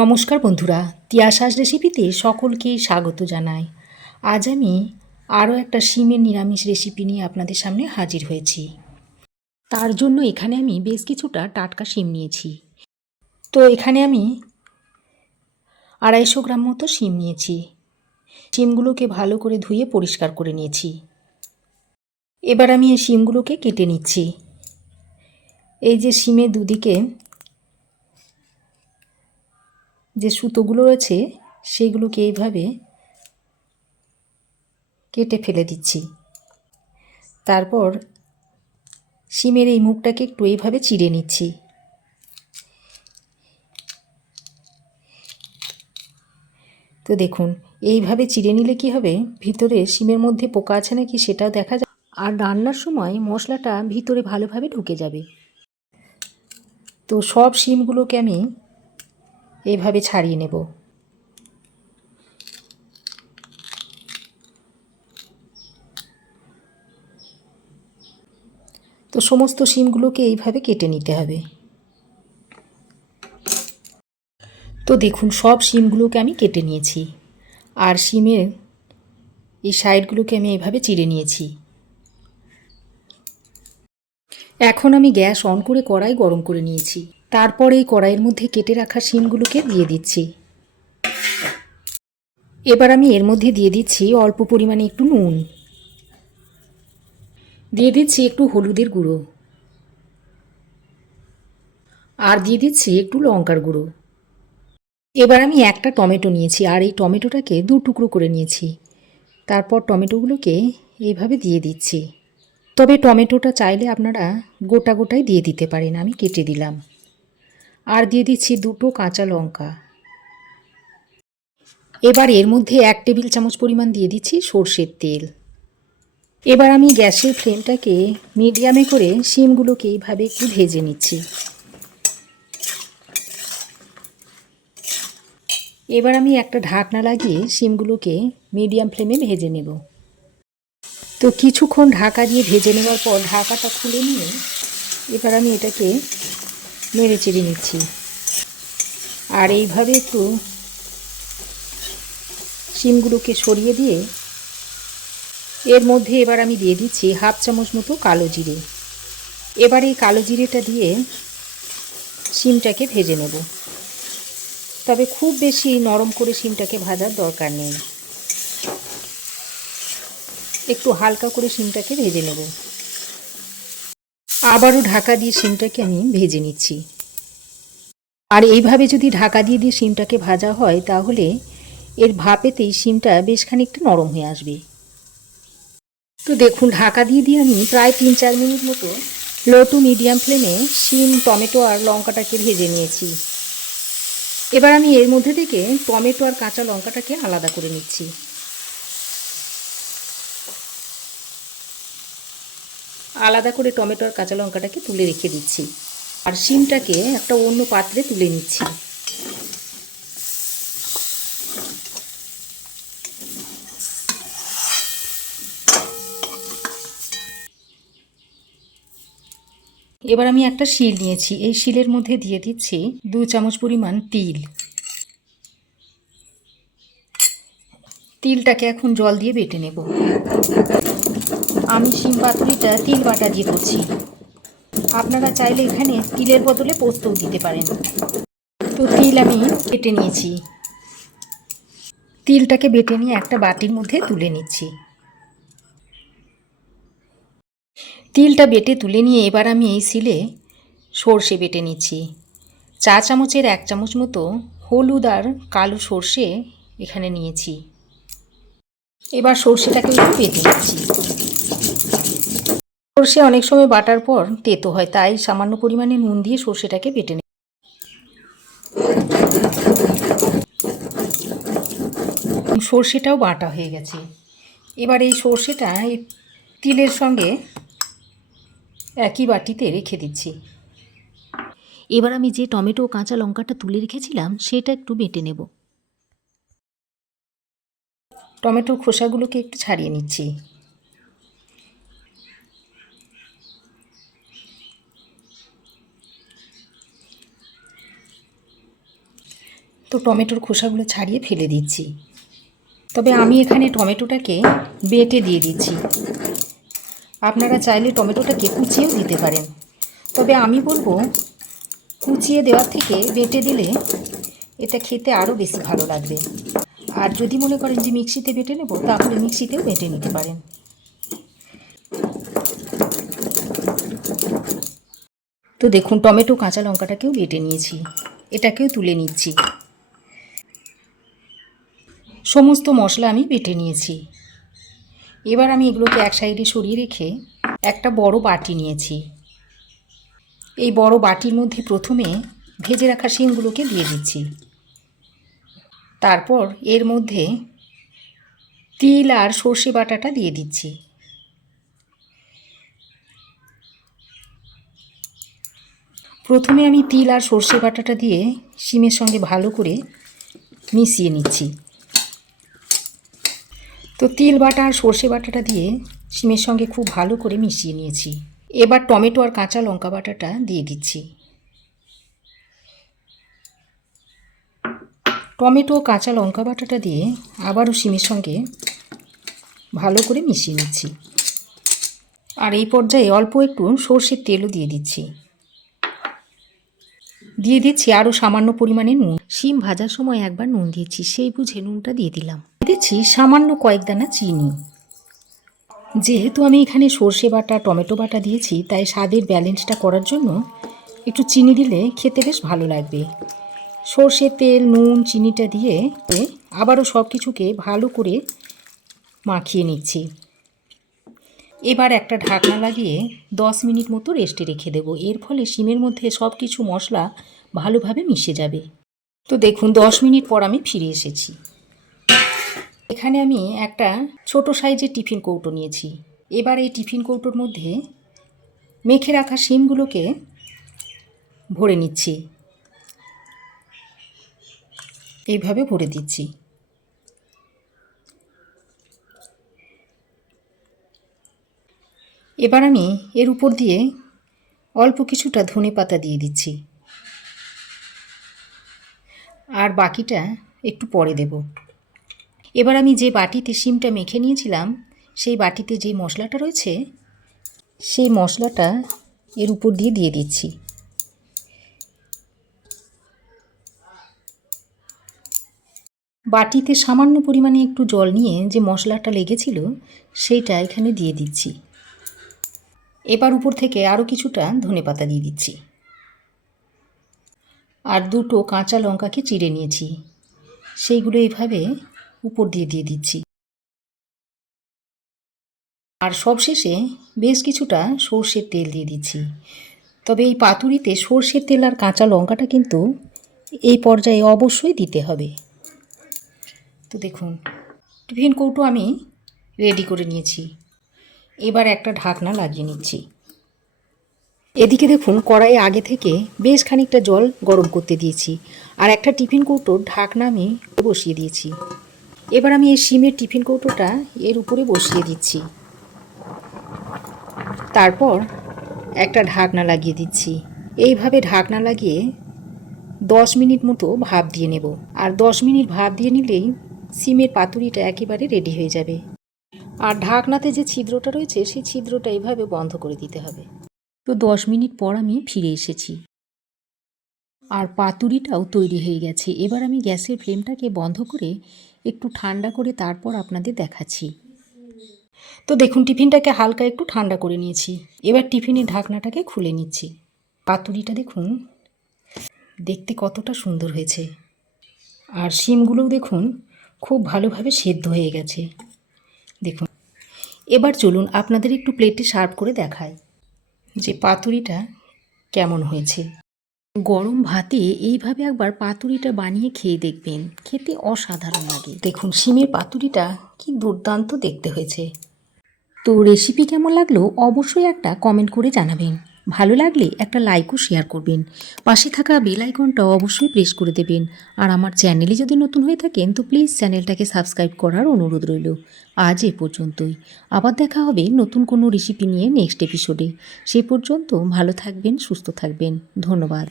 নমস্কার বন্ধুরা, তিয়াশাস রেসিপিতে সকলকে স্বাগত জানাই। আজ আমি আরও একটা শিমের নিরামিষ রেসিপি নিয়ে আপনাদের সামনে হাজির হয়েছি। তার জন্য এখানে আমি বেশ কিছুটা টাটকা শিম নিয়েছি। তো এখানে আমি 250 গ্রাম মতো শিম নিয়েছি। শিমগুলোকে ভালো করে ধুয়ে পরিষ্কার করে নিয়েছি। এবার আমি এই শিমগুলোকে কেটে নিচ্ছি। এই যে শিমের দুদিকে যে সুতোগুলো রয়েছে সেগুলোকে এইভাবে কেটে ফেলে দিচ্ছি। তারপর শিমের এই মুখটাকে একটু এইভাবে চিড়ে নিচ্ছি। তো দেখুন, এইভাবে চিড়ে নিলে কি হবে, ভিতরে শিমের মধ্যে পোকা আছে নাকি সেটাও দেখা যায়, আর রান্নার সময় মশলাটা ভিতরে ভালোভাবে ঢুকে যাবে। তো সব শিমগুলোকে আমি এইভাবে ছাড়িয়ে নেব। তো সমস্ত শিমগুলোকে এইভাবে কেটে নিতে হবে। তো দেখুন, সব শিমগুলোকে আমি কেটে নিয়েছি, আর শিমের এই সাইডগুলোকে আমি এইভাবে চিড়ে নিয়েছি। এখন আমি গ্যাস অন করে কড়াই গরম করে নিয়েছি। তারপর এই কড়াইয়ের মধ্যে কেটে রাখা শিমগুলোকে দিয়ে দিচ্ছি। এবার আমি এর মধ্যে দিয়ে দিচ্ছি অল্প পরিমাণে একটু নুন, দিয়ে দিচ্ছি একটু হলুদের গুঁড়ো, আর দিয়ে দিচ্ছি একটু লঙ্কার গুঁড়ো। এবার আমি একটা টমেটো নিয়েছি, আর এই টমেটোটাকে 2 টুকরো করে নিয়েছি। তারপর টমেটোগুলোকে এইভাবে দিয়ে দিচ্ছি। তবে টমেটোটা চাইলে আপনারা গোটা গোটাই দিয়ে দিতে পারেন, আমি কেটে দিলাম। আর দিয়ে দিচ্ছি 2টো কাঁচা লঙ্কা। এবার এর মধ্যে 1 টেবিল চামচ পরিমাণ দিয়ে দিচ্ছি সর্ষের তেল। এবার আমি গ্যাসের ফ্লেমটাকে মিডিয়ামে করে শিমগুলোকে এইভাবে একটু ভেজে নিচ্ছি। এবার আমি একটা ঢাকনা লাগিয়ে শিমগুলোকে মিডিয়াম ফ্লেমে ভেজে নেব। তো কিছুক্ষণ ঢাকা দিয়ে ভেজে নেওয়ার পর ঢাকাটা খুলে নিয়ে এবার আমি এটাকে নেড়ে চেড়ে নিচ্ছি। আর এইভাবে একটু শিমগুলোকে সরিয়ে দিয়ে এর মধ্যে এবার আমি দিয়ে দিচ্ছি 1/2 চামচ মতো কালো জিরে। এবার এই কালো জিরেটা দিয়ে শিমটাকে ভেজে নেব। তবে খুব বেশি নরম করে শিমটাকে ভাজার দরকার নেই, একটু হালকা করে শিমটাকে ভেজে নেব। আবারও ঢাকা দিয়ে শিমটাকে আমি ভেজে নিচ্ছি। আর এইভাবে যদি ঢাকা দিয়ে দিয়ে শিমটাকে ভাজা হয় তাহলে এর ভাপেতেই শিমটা বেশ খানিকটা নরম হয়ে আসবে। তো দেখুন, ঢাকা দিয়ে দিয়ে আমি প্রায় 3-4 মিনিট মতো লো টু মিডিয়াম ফ্লেমে শিম, টমেটো আর লঙ্কাটাকে ভেজে নিয়েছি। এবার আমি এর মধ্যে থেকে টমেটো আর কাঁচা লঙ্কাটাকে আলাদা করে নিচ্ছি। আলাদা করে টমেটো আর কাঁচা লঙ্কাটাকে তুলে রেখে দিচ্ছি, আর শিমটাকে একটা অন্য পাত্রে তুলে নিচ্ছি। এবার আমি একটা শিল নিয়েছি, এই শিলের মধ্যে দিয়ে দিচ্ছি 2 চামচ পরিমাণ তিল। তিলটাকে এখন জল দিয়ে বেটে নেব। আমি শিম পাতুরিটা তিল বাটা দিয়ে করছি, আপনারা চাইলে এখানে তিলের বদলে পোস্তও দিতে পারেন। তো তিল আমি বেটে নিয়েছি, তিলটাকে বেটে নিয়ে একটা বাটির মধ্যে তুলে নিচ্ছি। তিলটা বেটে তুলে নিয়ে এবার আমি এই শিলে সর্ষে বেটে নিচ্ছি। 4 চামচের 1 চামচ মতো হলুদ আর কালো সর্ষে এখানে নিয়েছি। এবার সর্ষেটাকে একটু বেটে নিচ্ছি। সর্ষে অনেক সময় বাটার পর তেতো হয়, তাই সামান্য পরিমাণে নুন দিয়ে সর্ষেটাকে বেটে নিই। সর্ষেটাও বাটা হয়ে গেছে। এবার এই সর্ষেটা এই তিলের সঙ্গে একই বাটিতে রেখে দিচ্ছি। এবার আমি যে টমেটো ও কাঁচা লঙ্কাটা তুলে রেখেছিলাম সেটা একটু বেটে নেব। টমেটোর খোসাগুলোকে একটু ছাড়িয়ে নিচ্ছি। তো তো টমেটোর খোসাগুলো ছাড়িয়ে ফেলে দিচ্ছি। তবে আমি এখানে টমেটোটাকে বেটে দিয়ে দিচ্ছি। আপনারা চাইলে টমেটোটাকে কুচিয়েও দিতে পারেন, তবে আমি বলবো কুচিয়ে দেওয়ার থেকে বেটে দিলে এটা খেতে আরও বেশি ভালো লাগবে। আর যদি মনে করেন যে মিক্সিতে বেটে নেব, তাহলে মিক্সিতেও বেটে নিতে পারেন। তো দেখুন টমেটো কাঁচা লঙ্কাটাকেও বেটে নিয়েছি, এটাকেও তুলে নিচ্ছি। সমস্ত মশলা আমি বেটে নিয়েছি। এবার আমি এগুলোকে এক সাইডে সরিয়ে রেখে একটা বড় বাটি নিয়েছি। এই বড় বাটির মধ্যে প্রথমে ভেজে রাখা শিমগুলোকে দিয়ে দিচ্ছি। তারপর এর মধ্যে তিল আর সর্ষে বাটাটা দিয়ে দিচ্ছি। প্রথমে আমি তিল আর সর্ষে বাটাটা দিয়ে শিমের সঙ্গে ভালো করে মিশিয়ে নিচ্ছি। তো তিল বাটা আর সর্ষে বাটাটা দিয়ে শিমের সঙ্গে খুব ভালো করে মিশিয়ে নিয়েছি। এবার টমেটো আর কাঁচা লঙ্কা বাটাটা দিয়ে দিচ্ছি। টমেটো কাঁচা লঙ্কা বাটাটা দিয়ে আবারও শিমের সঙ্গে ভালো করে মিশিয়ে নিচ্ছি। আর এই পর্যায়ে অল্প একটু সর্ষের তেলও দিয়ে দিচ্ছি। দিয়ে দিচ্ছি আরও সামান্য পরিমাণে নুন। শিম ভাজার সময় একবার নুন দিয়েছি, সেই বুঝে নুনটা দিয়ে দিলাম। দিচ্ছি সামান্য কয়েক দানা চিনি। যেহেতু আমি এখানে সর্ষে বাটা টমেটো বাটা দিয়েছি, তাই স্বাদের ব্যালেন্সটা করার জন্য একটু চিনি দিলে খেতে বেশ ভালো লাগবে। সর্ষের তেল, নুন, চিনিটা দিয়ে আবারও সব কিছুকে ভালো করে মাখিয়ে নিচ্ছি। এবার একটা ঢাকনা লাগিয়ে 10 মিনিট মতো রেস্টে রেখে দেবো। এর ফলে শিমের মধ্যে সব কিছু মশলা ভালোভাবে মিশে যাবে। তো দেখুন 10 মিনিট পর আমি ফিরে এসেছি। এখানে আমি একটা ছোট সাইজের টিফিন কৌটো নিয়েছি। এবার এই টিফিন কৌটোর মধ্যে মেখে রাখা শিমগুলোকে ভরে নিচ্ছি। এইভাবে ভরে দিচ্ছি। এবার আমি এর উপর দিয়ে অল্প কিছুটা ধনেপাতা দিয়ে দিচ্ছি, আর বাকিটা একটু পরে দেব। এবার আমি যে বাটিতে শিমটা মেখে নিয়েছিলাম, সেই বাটিতে যে মশলাটা রয়েছে, সেই মশলাটা এর উপর দিয়ে দিচ্ছি। বাটিতে সামান্য পরিমাণে একটু জল নিয়ে যে মশলাটা লেগেছিল, সেইটা এখানে দিয়ে দিচ্ছি। এবার উপর থেকে আরও কিছুটা ধনেপাতা দিয়ে দিচ্ছি। আর দুটো কাঁচা লঙ্কাকে চিড়ে নিয়েছি, সেইগুলো এইভাবে উপর দিয়ে দিচ্ছি। আর সবশেষে বেশ কিছুটা সর্ষের তেল দিয়ে দিচ্ছি। তবে এই পাতুরিতে সর্ষের তেল আর কাঁচা লঙ্কাটা কিন্তু এই পর্যায়ে অবশ্যই দিতে হবে। তো দেখুন টিফিন কৌটো আমি রেডি করে নিয়েছি। এবার একটা ঢাকনা লাগিয়ে নিচ্ছি। এদিকে দেখুন কড়াইয়ে আগে থেকে বেশ খানিকটা জল গরম করতে দিয়েছি, আর একটা টিফিন কৌটোর ঢাকনা আমি বসিয়ে দিয়েছি। এবার আমি এই শিমের টিফিন কৌটোটা এর উপরে বসিয়ে দিচ্ছি। তারপর একটা ঢাকনা লাগিয়ে দিচ্ছি। এইভাবে ঢাকনা লাগিয়ে 10 মিনিট মতো ভাপ দিয়ে নেব। আর 10 মিনিট ভাপ দিয়ে নিলেই শিমের পাতুরিটা একেবারে রেডি হয়ে যাবে। আর ঢাকনাতে যে ছিদ্রটা রয়েছে, সেই ছিদ্রটা এইভাবে বন্ধ করে দিতে হবে। তো 10 মিনিট পর আমি ফিরে এসেছি, আর পাতুরিটাও তৈরি হয়ে গেছে। এবার আমি গ্যাসের ফ্লেমটাকে বন্ধ করে একটু ঠান্ডা করে তারপর আপনাদের দেখাচ্ছি। তো দেখুন টিফিনটাকে হালকা একটু ঠান্ডা করে নিয়েছি। এবার টিফিনের ঢাকনাটাকে খুলে নিচ্ছি। পাতুরিটা দেখুন দেখতে কতটা সুন্দর হয়েছে, আর শিমগুলোও দেখুন খুব ভালোভাবে সেদ্ধ হয়ে গেছে। দেখুন এবার চলুন আপনাদের একটু প্লেটে সার্ভ করে দেখাই যে পাতুরিটা কেমন হয়েছে। গরম ভাতে এইভাবে একবার পাতুরিটা বানিয়ে খেয়ে দেখবেন, খেতে অসাধারণ লাগে। দেখুন শিমের পাতুরিটা কি দুর্দান্ত দেখতে হয়েছে। তো রেসিপি কেমন লাগলো অবশ্যই একটা কমেন্ট করে জানাবেন। ভালো লাগলে একটা লাইক ও শেয়ার করবেন। পাশে থাকা বেল আইকনটা অবশ্যই প্রেস করে দেবেন। আর আমার চ্যানেলে যদি নতুন হয়ে থাকেন তো প্লিজ চ্যানেলটাকে সাবস্ক্রাইব করার অনুরোধ রইল। আজ এ পর্যন্তই। আবার দেখা হবে নতুন কোনো রেসিপি নিয়ে নেক্সট এপিসোডে। সে পর্যন্ত ভালো থাকবেন, সুস্থ থাকবেন। ধন্যবাদ।